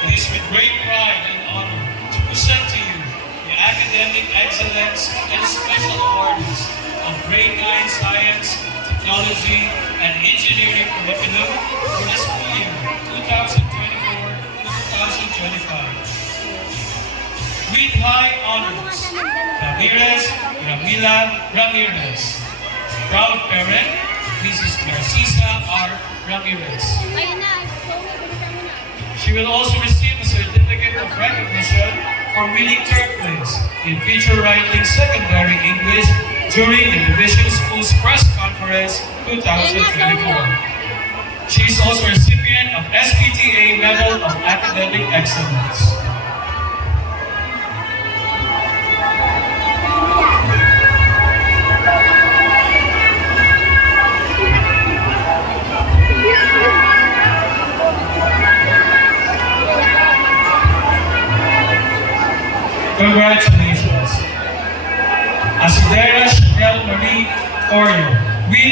It is with great pride and honor to present to you the Academic Excellence and Special Awards of Grade 9 Science, Technology, and Engineering curriculum for the school year 2024-2025. With high honors, Ramirez Ramila Ramirez. Proud parent, Mrs. Narcisa R. Ramirez. She will also receive a certificate of recognition for winning third place in feature writing secondary English during the Division Schools Press Conference 2024. She is also a recipient of SPTA Medal of Academic Excellence. Congratulations. Asidera Chanel Marie Corio.